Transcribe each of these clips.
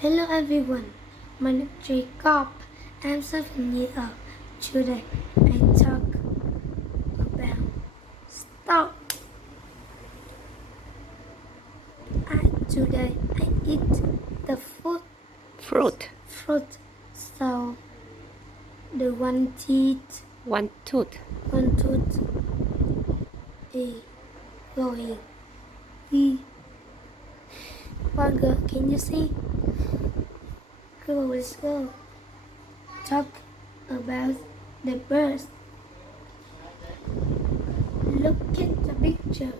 Hello everyone, my name is Jacob. I'm 7 years old. Today I talk about stop. Today I eat the Fruit. fruit. So the one teeth, One tooth. one tooth is going. We one girl, can you see? Go, let's go. Talk about the birds. Look at the picture.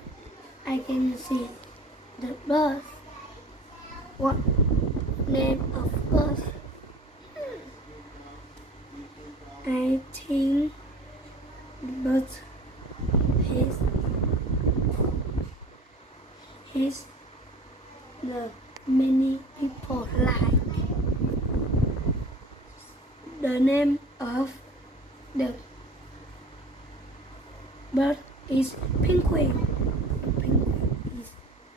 I can see the birds. What name of birds? I think the bird is the many people like. The name of the bird is penguin. The penguin is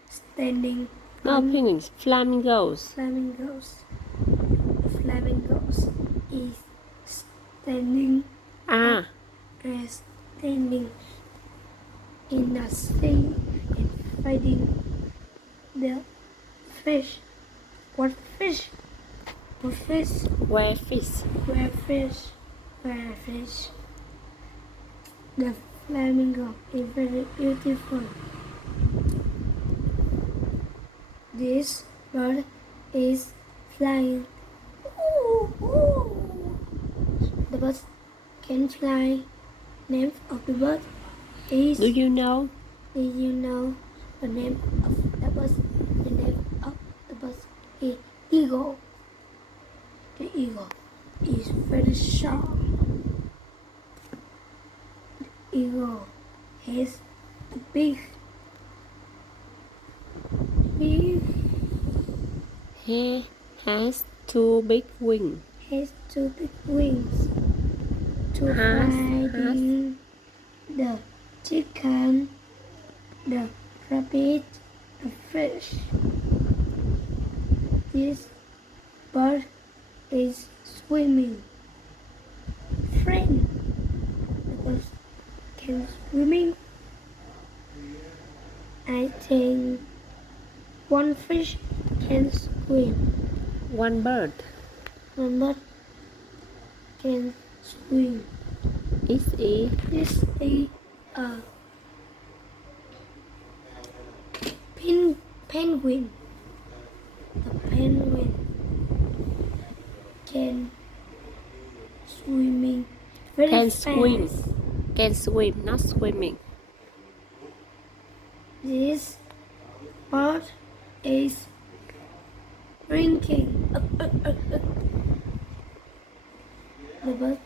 standing No, on penguins. Flamingos. flamingos. The flamingos is standing Ah, standing in the sea and fighting the fish. What fish? What fish? where fish. Where fish? Where fish? The flamingo is very beautiful. This bird is flying. Ooh, ooh. The bird can fly. Name of the bird is. Do you know? Do you know the name of the bird? The name of the bird is eagle. The eagle is very sharp. The eagle has a big. He has two big wings. Has two big wings to Has. flying the chicken, the rabbit, the fish. This bird is swimming. Friend, the bird can swimming. I think one fish can swim. One bird. One bird can swim. Is a This is a penguin. The penguin can swimming very Can fast. swim. Can swim, not swimming. This bird is drinking. The bird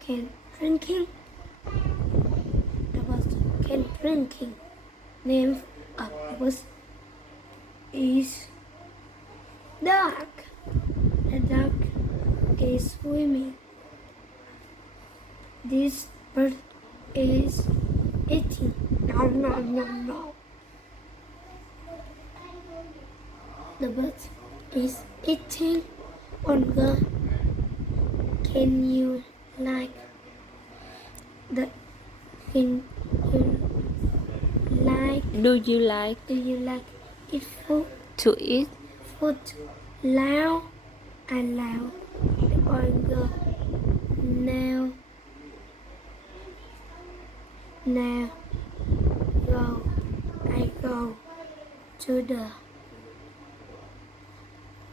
can drinking. The bird can drinking. Name of the bird is duck. The duck is swimming. This bird is eating. No, no, no, no. The bird is eating. One girl, can you like the? Can you like? Do you like Do you like eat food? to eat? Food loud and loud. The one girl, now go. I go to the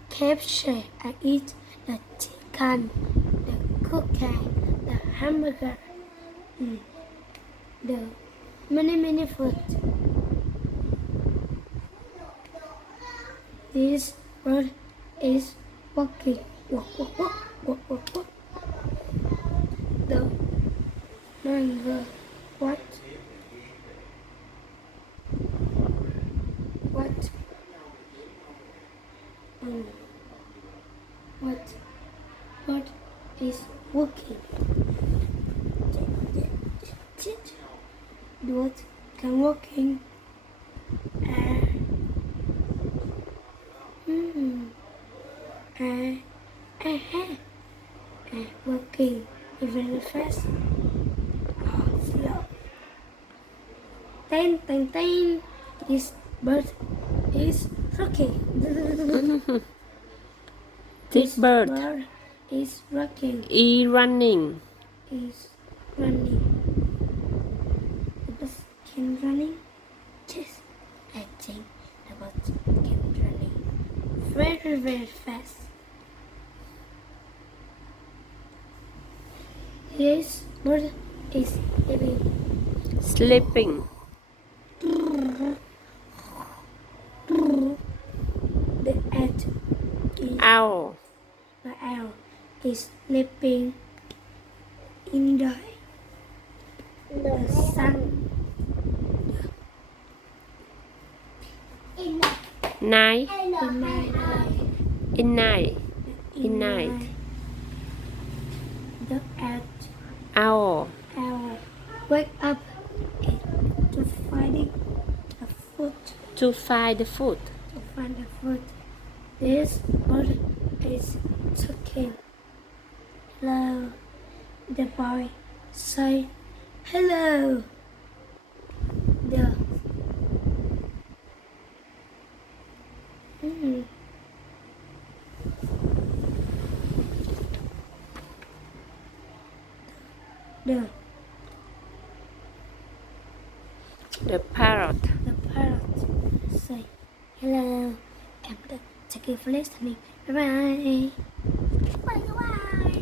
KFC. I eat the chicken, the cookie, the hamburger, the many food. This bird is walking. Walk, walk, walk, walk, walk, walk. The mango. What? What? What is walking? What can walking? Working very fast. Slow. Ten. This bird is rocking. This bird is rocking. is running. Is running. The bus can running. Yes, I think the bus can running very fast. This bird is living. Sleeping. The ant is Owl. the owl is sleeping in the sun. Night. In night. In night. The ant Owl. wake up to finding the food. To find the food. To find the food. This bird is talking. Hello. The boy say hello. The parrot. The parrot say hello. And the chicken flesh me. Bye bye.